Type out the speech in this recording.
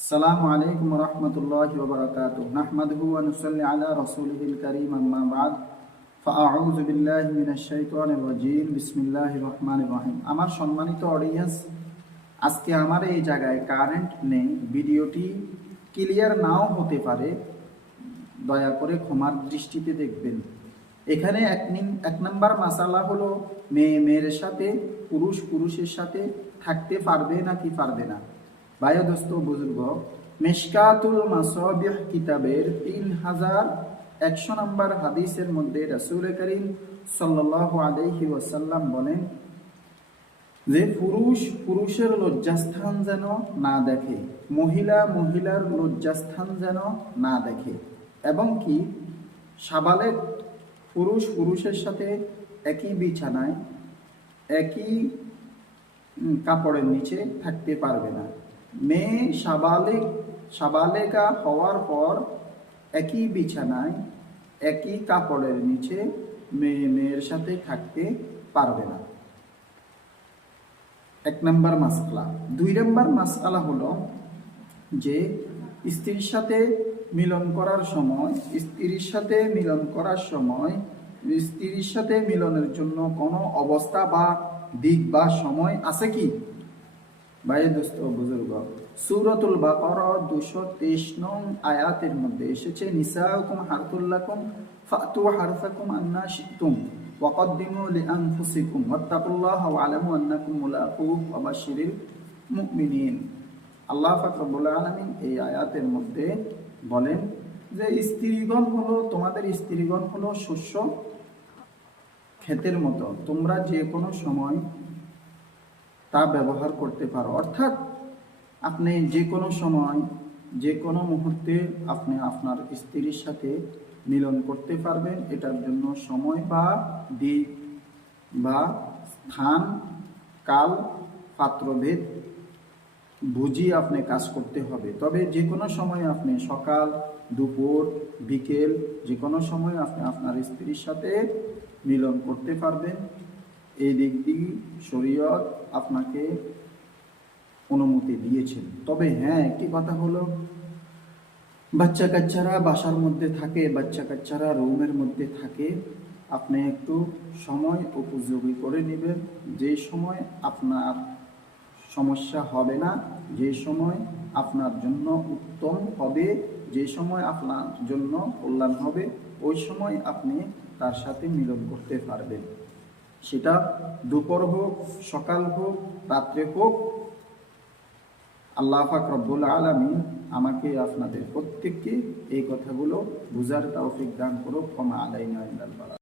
السلام عليكم ورحمة الله وبركاته نحمده ونصلي على رسوله الكريم أما بعد فأعوذ بالله من الشيطان الرجيم بسم الله الرحمن الرحيم আমার সম্মানিত অডিয়েন্স আজকে আমার এই জায়গায় কারেন্ট নেই ভিডিওটি ক্লিয়ার নাও হতে পারে দয়া করে ক্ষমার দৃষ্টিতে দেখবেন এখানে এক নিন- এক নাম্বার মাসালা হলো মেয়ে মেয়ের সাথে পুরুষ পুরুষের সাথে থাকতে পারবে নাকি পারবে না ভাইয়া দোস্ত বুজুর্গ, মেশকাতুল মাসবিহ কিতাবের তিন হাজার একশো নম্বর হাদিসের মধ্যে রাসূল করিম সাল্লাল্লাহু আলাইহি ওয়াসাল্লাম বলেন, যে পুরুষ পুরুষের লজ্জাস্থান যেন না দেখে, মহিলা মহিলার লজ্জাস্থান যেন না দেখে, এবং কি সাবালেক পুরুষ পুরুষের সাথে একই বিছানায়, একই কাপড়ের নিচে থাকতে পারবে না। মেয়ে সাবালিক সাবালেকা হওয়ার পর একই বিছানায়, একই কাপড়ের নিচে মেয়ে মেয়ের সাথে থাকতে পারবে না। এক নম্বর মাসআলা। দুই নম্বর মাসআলা হলো যে স্ত্রীর সাথে মিলন করার সময়, স্ত্রীর সাথে মিলন করার সময়, স্ত্রীর সাথে মিলনের জন্য কোনো অবস্থা বা দিক বা সময় আছে কি? ভাই দোস্ত, বুজুর্গ। সুরতুল দুশো তেইশ নং আয়াতের মধ্যে এসেছে ফাতু আন্না শিতুম আল্লাহ পাক রব্বুল আলামিন এই আয়াতের মধ্যে বলেন যে, স্ত্রীগণ হলো, তোমাদের স্ত্রীগণ হলো শস্য ক্ষেতের মতো। তোমরা যে কোনো সময় তা ব্যবহার করতে পারো। অর্থাৎ আপনি যে কোনো সময় যে কোনো মুহূর্তে আপনি আপনার স্ত্রীর সাথে মিলন করতে পারবেন। এটার জন্য সময় বা দিক বা স্থান, কাল, পাত্রভেদ বুঝিয়ে আপনি কাজ করতে হবে। তবে যে কোনো সময় আপনি সকাল, দুপুর, বিকেল যে কোনো সময় আপনি আপনার স্ত্রীর সাথে মিলন করতে পারবেন। এই দিক দিয়ে শরীয়ত আপনাকে অনুমতি দিয়েছেন। তবে হ্যাঁ একটি কথা হলো বাচ্চা কাচ্চারা বাসার মধ্যে থাকে বাচ্চা কাচ্চারা রুমের মধ্যে থাকে, আপনি একটু সময় উপযোগী করে নেবেন। যে সময় আপনার সমস্যা হবে না, যে সময় আপনার জন্য উত্তম হবে, যে সময় আপনার জন্য কল্যাণ হবে, ওই সময় আপনি তার সাথে মিলন করতে পারবেন। সেটা দুপুর হোক, সকাল হোক, রাত্রে হোক, আল্লাহ পাক রব্বুল আলমী আমাকে আপনাদের প্রত্যেককে এই কথাগুলো বুঝার তৌফিক দান করুক, ক্ষমা ইল্লাল বালাগ।